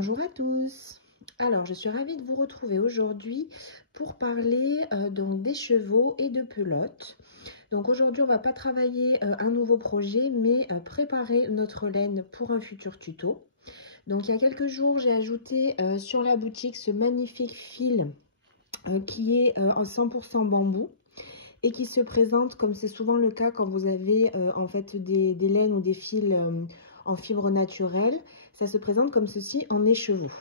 Bonjour à tous. Alors, je suis ravie de vous retrouver aujourd'hui pour parler donc des chevaux et de pelotes. Donc aujourd'hui, on ne va pas travailler un nouveau projet, mais préparer notre laine pour un futur tuto. Donc il y a quelques jours, j'ai ajouté sur la boutique ce magnifique fil qui est en 100% bambou et qui se présente comme c'est souvent le cas quand vous avez en fait des laines ou des fils en fibre naturelle. Ça se présente comme ceci en écheveau.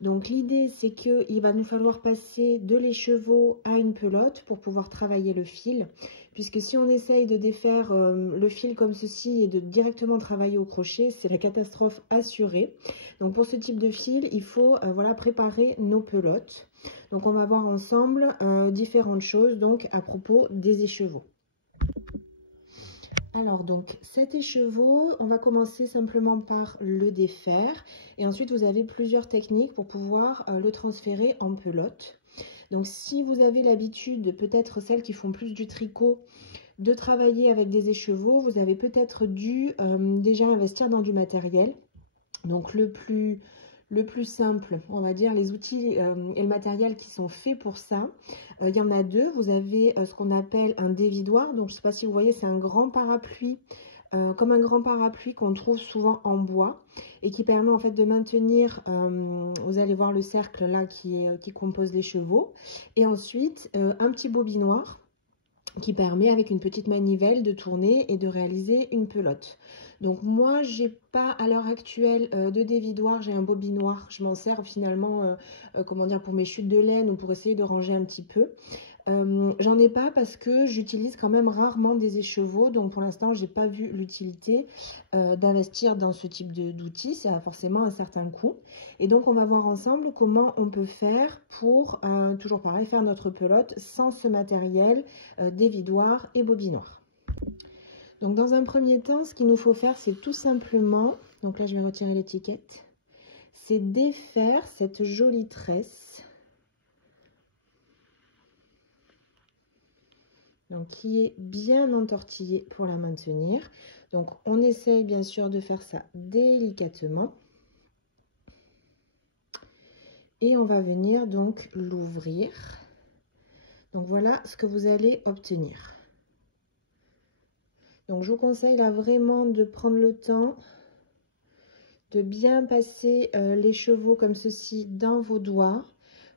Donc l'idée c'est qu'il va nous falloir passer de l'écheveau à une pelote pour pouvoir travailler le fil. Puisque si on essaye de défaire le fil comme ceci et de directement travailler au crochet, c'est la catastrophe assurée. Donc pour ce type de fil, il faut voilà, préparer nos pelotes. Donc on va voir ensemble différentes choses donc à propos des écheveaux. Alors donc cet écheveau, on va commencer simplement par le défaire et ensuite vous avez plusieurs techniques pour pouvoir le transférer en pelote. Donc si vous avez l'habitude, peut-être celles qui font plus du tricot, de travailler avec des écheveaux, vous avez peut-être dû déjà investir dans du matériel. Donc le plus simple, on va dire, les outils et le matériel qui sont faits pour ça. Il y en a deux. Vous avez ce qu'on appelle un dévidoir. Donc je ne sais pas si vous voyez, c'est un grand parapluie, comme un grand parapluie qu'on trouve souvent en bois et qui permet en fait de maintenir, vous allez voir le cercle là qui compose les chevaux. Et ensuite, un petit bobinoir qui permet avec une petite manivelle de tourner et de réaliser une pelote. Donc moi j'ai pas à l'heure actuelle de dévidoir, j'ai un bobinoir, je m'en sers finalement comment dire, pour mes chutes de laine ou pour essayer de ranger un petit peu. J'en ai pas parce que j'utilise quand même rarement des écheveaux, donc pour l'instant j'ai pas vu l'utilité d'investir dans ce type d'outils, ça a forcément un certain coût. Et donc on va voir ensemble comment on peut faire pour, toujours pareil, faire notre pelote sans ce matériel dévidoir et bobinoir. Donc dans un premier temps, ce qu'il nous faut faire, c'est tout simplement, donc là je vais retirer l'étiquette, c'est défaire cette jolie tresse. Donc qui est bien entortillée pour la maintenir. Donc on essaye bien sûr de faire ça délicatement. Et on va venir donc l'ouvrir. Donc voilà ce que vous allez obtenir. Donc je vous conseille là vraiment de prendre le temps de bien passer les chevaux comme ceci dans vos doigts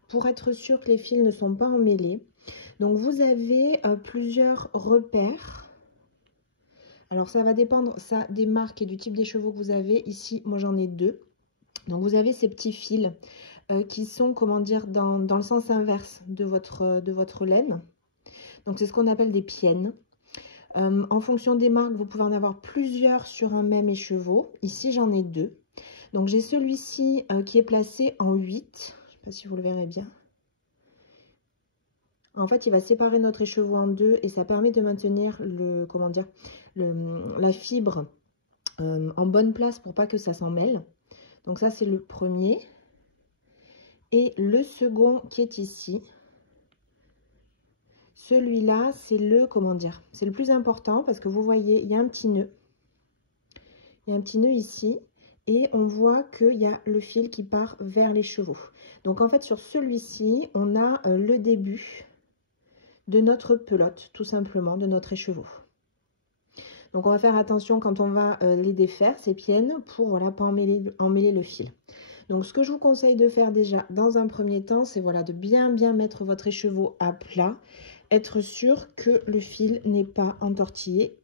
pour être sûr que les fils ne sont pas emmêlés. Donc vous avez plusieurs repères. Alors ça va dépendre ça des marques et du type d'écheveau que vous avez. Ici moi j'en ai deux. Donc vous avez ces petits fils qui sont, comment dire, dans le sens inverse de votre laine. Donc c'est ce qu'on appelle des piennes. En fonction des marques, vous pouvez en avoir plusieurs sur un même écheveau. Ici, j'en ai deux. Donc, j'ai celui-ci qui est placé en 8. Je ne sais pas si vous le verrez bien. En fait, il va séparer notre écheveau en deux et ça permet de maintenir la fibre en bonne place pour pas que ça s'en mêle. Donc, ça, c'est le premier. Et le second qui est ici. Celui-là, c'est c'est le plus important parce que vous voyez, il y a un petit nœud. Il y a un petit nœud ici et on voit qu'il y a le fil qui part vers les chevaux. Donc en fait, sur celui-ci, on a le début de notre pelote, tout simplement, de notre écheveau. Donc on va faire attention quand on va les défaire, ces piennes, pour voilà, pas emmêler le fil. Donc ce que je vous conseille de faire déjà dans un premier temps, c'est voilà, de bien mettre votre écheveau à plat. Être sûr que le fil n'est pas entortillé.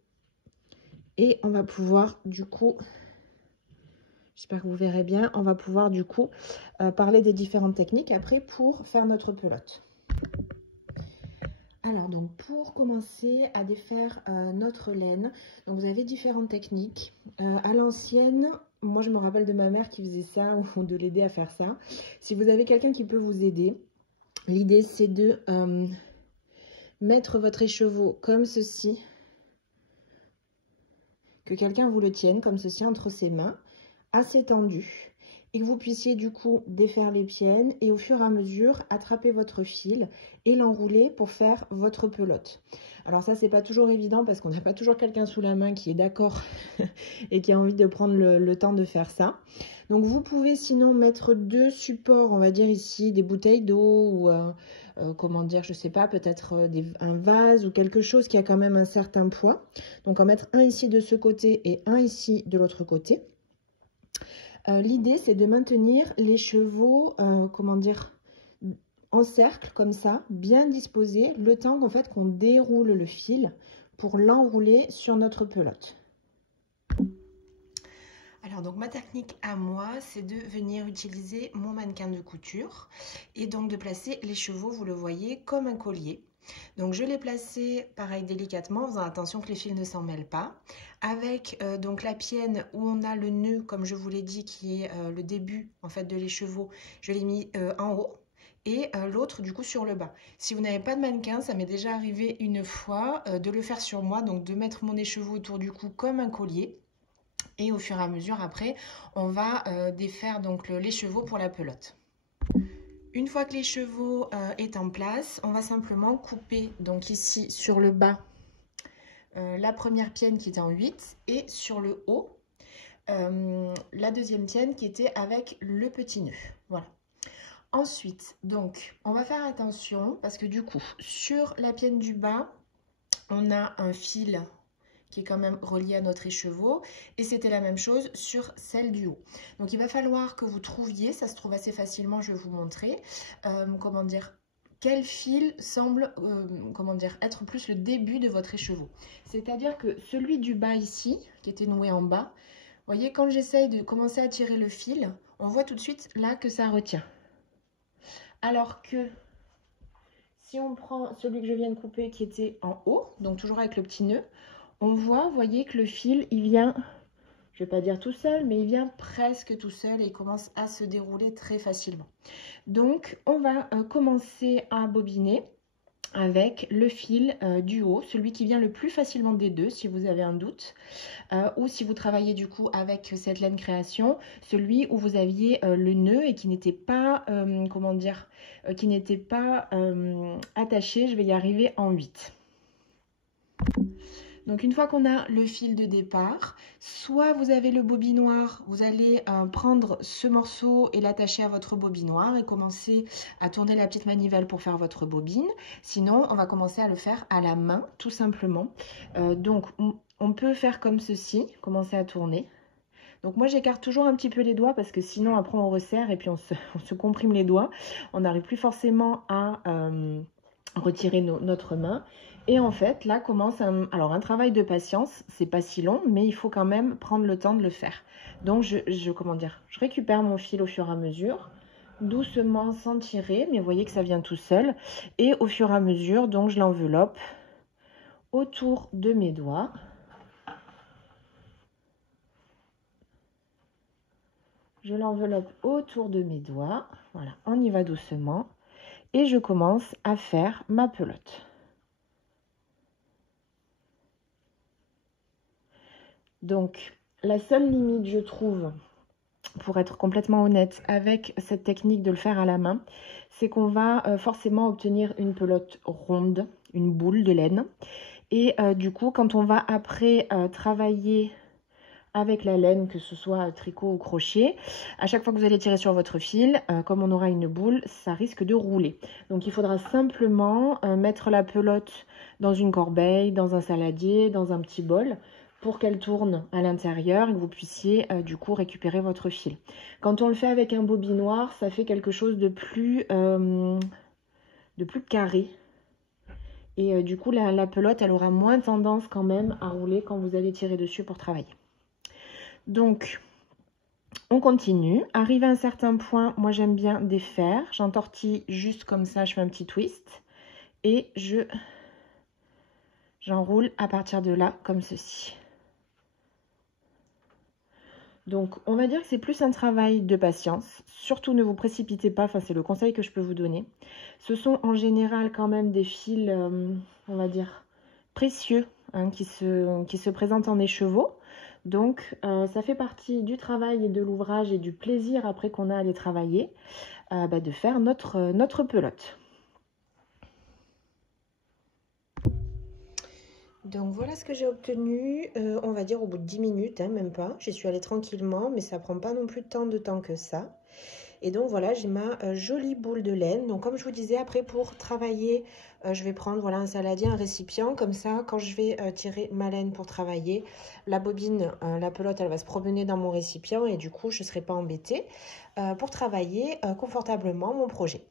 Et on va pouvoir du coup, j'espère que vous verrez bien, on va pouvoir du coup parler des différentes techniques après pour faire notre pelote. Alors donc pour commencer à défaire notre laine, donc vous avez différentes techniques. À l'ancienne, moi je me rappelle de ma mère qui faisait ça ou de l'aider à faire ça. Si vous avez quelqu'un qui peut vous aider, l'idée c'est de mettre votre écheveau comme ceci, que quelqu'un vous le tienne comme ceci entre ses mains, assez tendu. et que vous puissiez du coup défaire les piènes et au fur et à mesure attraper votre fil et l'enrouler pour faire votre pelote. Alors ça, c'est pas toujours évident parce qu'on n'a pas toujours quelqu'un sous la main qui est d'accord et qui a envie de prendre le temps de faire ça. Donc vous pouvez sinon mettre deux supports, on va dire ici des bouteilles d'eau ou comment dire, je sais pas, peut-être un vase ou quelque chose qui a quand même un certain poids. Donc en mettre un ici de ce côté et un ici de l'autre côté. L'idée, c'est de maintenir les chevaux, comment dire, en cercle comme ça, bien disposés, le temps qu'en fait qu'on déroule le fil pour l'enrouler sur notre pelote. Alors donc ma technique à moi, c'est de venir utiliser mon mannequin de couture et donc de placer les chevaux, vous le voyez, comme un collier. Donc je l'ai placé pareil délicatement, en faisant attention que les fils ne s'en mêlent pas. Avec donc la pienne où on a le nœud, comme je vous l'ai dit, qui est le début en fait de l'écheveau, je l'ai mis en haut. Et l'autre du coup sur le bas. Si vous n'avez pas de mannequin, ça m'est déjà arrivé une fois de le faire sur moi, donc de mettre mon écheveau autour du cou comme un collier. Et au fur et à mesure, après, on va défaire donc l'écheveau pour la pelote. Une fois que l'écheveau est en place, on va simplement couper donc ici sur le bas la première pienne qui était en 8 et sur le haut la deuxième pienne qui était avec le petit nœud. Voilà. Ensuite, donc, on va faire attention parce que du coup, sur la pienne du bas, on a un fil qui est quand même relié à notre écheveau et c'était la même chose sur celle du haut. Donc il va falloir que vous trouviez, ça se trouve assez facilement, je vais vous montrer, comment dire, quel fil semble comment dire, être plus le début de votre écheveau. C'est-à-dire que celui du bas ici, qui était noué en bas, vous voyez, quand j'essaye de commencer à tirer le fil, on voit tout de suite là que ça retient. Alors que si on prend celui que je viens de couper qui était en haut, donc toujours avec le petit nœud, on voit, vous voyez que le fil, il vient, je ne vais pas dire tout seul, mais il vient presque tout seul et il commence à se dérouler très facilement. Donc, on va commencer à bobiner avec le fil du haut, celui qui vient le plus facilement des deux, si vous avez un doute. Ou si vous travaillez du coup avec cette laine création, celui où vous aviez le nœud et qui n'était pas, comment dire, qui n'était pas attaché, je vais y arriver en 8. Donc une fois qu'on a le fil de départ, soit vous avez le bobinoir, vous allez prendre ce morceau et l'attacher à votre bobinoir et commencer à tourner la petite manivelle pour faire votre bobine. Sinon, on va commencer à le faire à la main, tout simplement. Donc on peut faire comme ceci, commencer à tourner. Donc moi j'écarte toujours un petit peu les doigts parce que sinon après on resserre et puis on se comprime les doigts. On n'arrive plus forcément à retirer notre main. Et en fait, là commence un travail de patience. C'est pas si long, mais il faut quand même prendre le temps de le faire. Donc, comment dire, je récupère mon fil au fur et à mesure, doucement, sans tirer, mais vous voyez que ça vient tout seul. Et au fur et à mesure, donc, je l'enveloppe autour de mes doigts. Je l'enveloppe autour de mes doigts. Voilà, on y va doucement. Et je commence à faire ma pelote. Donc, la seule limite, je trouve, pour être complètement honnête, avec cette technique de le faire à la main, c'est qu'on va forcément obtenir une pelote ronde, une boule de laine. Et du coup, quand on va après travailler avec la laine, que ce soit tricot ou crochet, à chaque fois que vous allez tirer sur votre fil, comme on aura une boule, ça risque de rouler. Donc il faudra simplement mettre la pelote dans une corbeille, dans un saladier, dans un petit bol, pour qu'elle tourne à l'intérieur et que vous puissiez du coup récupérer votre fil. Quand on le fait avec un bobinoir, ça fait quelque chose de plus carré. Et du coup, la pelote, elle aura moins tendance quand même à rouler quand vous allez tirer dessus pour travailler. Donc, on continue. Arrivé à un certain point, moi j'aime bien défaire. J'entortille juste comme ça, je fais un petit twist. Et j'enroule à partir de là, comme ceci. Donc, on va dire que c'est plus un travail de patience. Surtout, ne vous précipitez pas. Enfin, c'est le conseil que je peux vous donner. Ce sont en général quand même des fils, on va dire, précieux, hein, qui se présentent en écheveau. Donc, ça fait partie du travail et de l'ouvrage et du plaisir après qu'on a à aller travailler, de faire notre pelote. Donc voilà ce que j'ai obtenu, on va dire au bout de 10 minutes, hein, même pas. J'y suis allée tranquillement, mais ça prend pas non plus tant de temps que ça. Et donc voilà, j'ai ma jolie boule de laine. Donc comme je vous disais, après pour travailler, je vais prendre voilà, un saladier, un récipient. Comme ça, quand je vais tirer ma laine pour travailler, la bobine, la pelote, elle va se promener dans mon récipient et du coup, je ne serai pas embêtée pour travailler confortablement mon projet.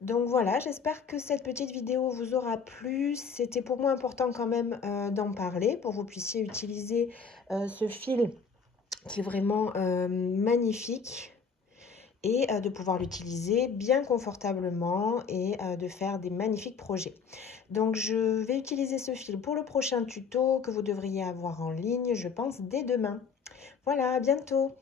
Donc voilà, j'espère que cette petite vidéo vous aura plu. C'était pour moi important quand même d'en parler pour que vous puissiez utiliser ce fil qui est vraiment magnifique et de pouvoir l'utiliser bien confortablement et de faire des magnifiques projets. Donc je vais utiliser ce fil pour le prochain tuto que vous devriez avoir en ligne, je pense, dès demain. Voilà, à bientôt!